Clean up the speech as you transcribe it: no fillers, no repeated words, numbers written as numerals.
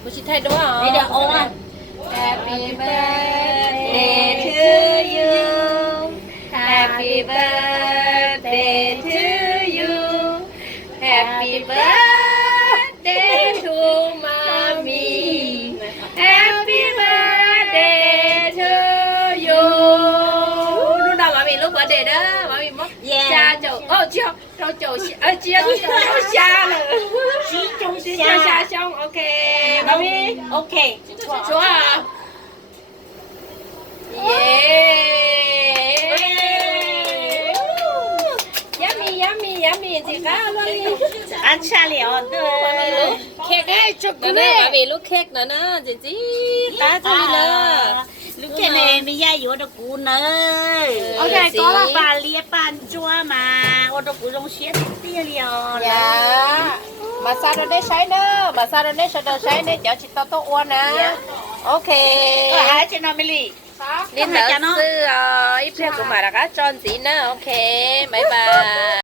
Cô chị thấy đúng không? Bây giờ ôm à. Happy birthday to you. Happy birthday to you. Happy birthday to mommy. Happy birthday to you. Lúc nào mommy lúc birthday đó, mommy mất cha chầu. Chưa, chầu chia chầu xa rồi. Chia xa xong, ok. Mommy. Ok. Chúa à? Yeah. Yummy, yummy, yummy. Chị cá luôn. Ăn xa liệu. Cake ấy, chocolate. Bà vì lúc cake nữa nè, chị cá cho đi nè. Lúc cái này mình ra vô được cú nữa. Ok, có là bà lia bàn chua mà. Ô đồ cú rong xếp tia liệu. Dạ. Mà sao nó để sấy nữa, mà sao nó để sấy nữa, cho chị tao tốt uốn nè. Ok. Ai cho nó mới lì. Nên là sư ít phép của mà đã có tròn gì nữa, ok. Bye bye.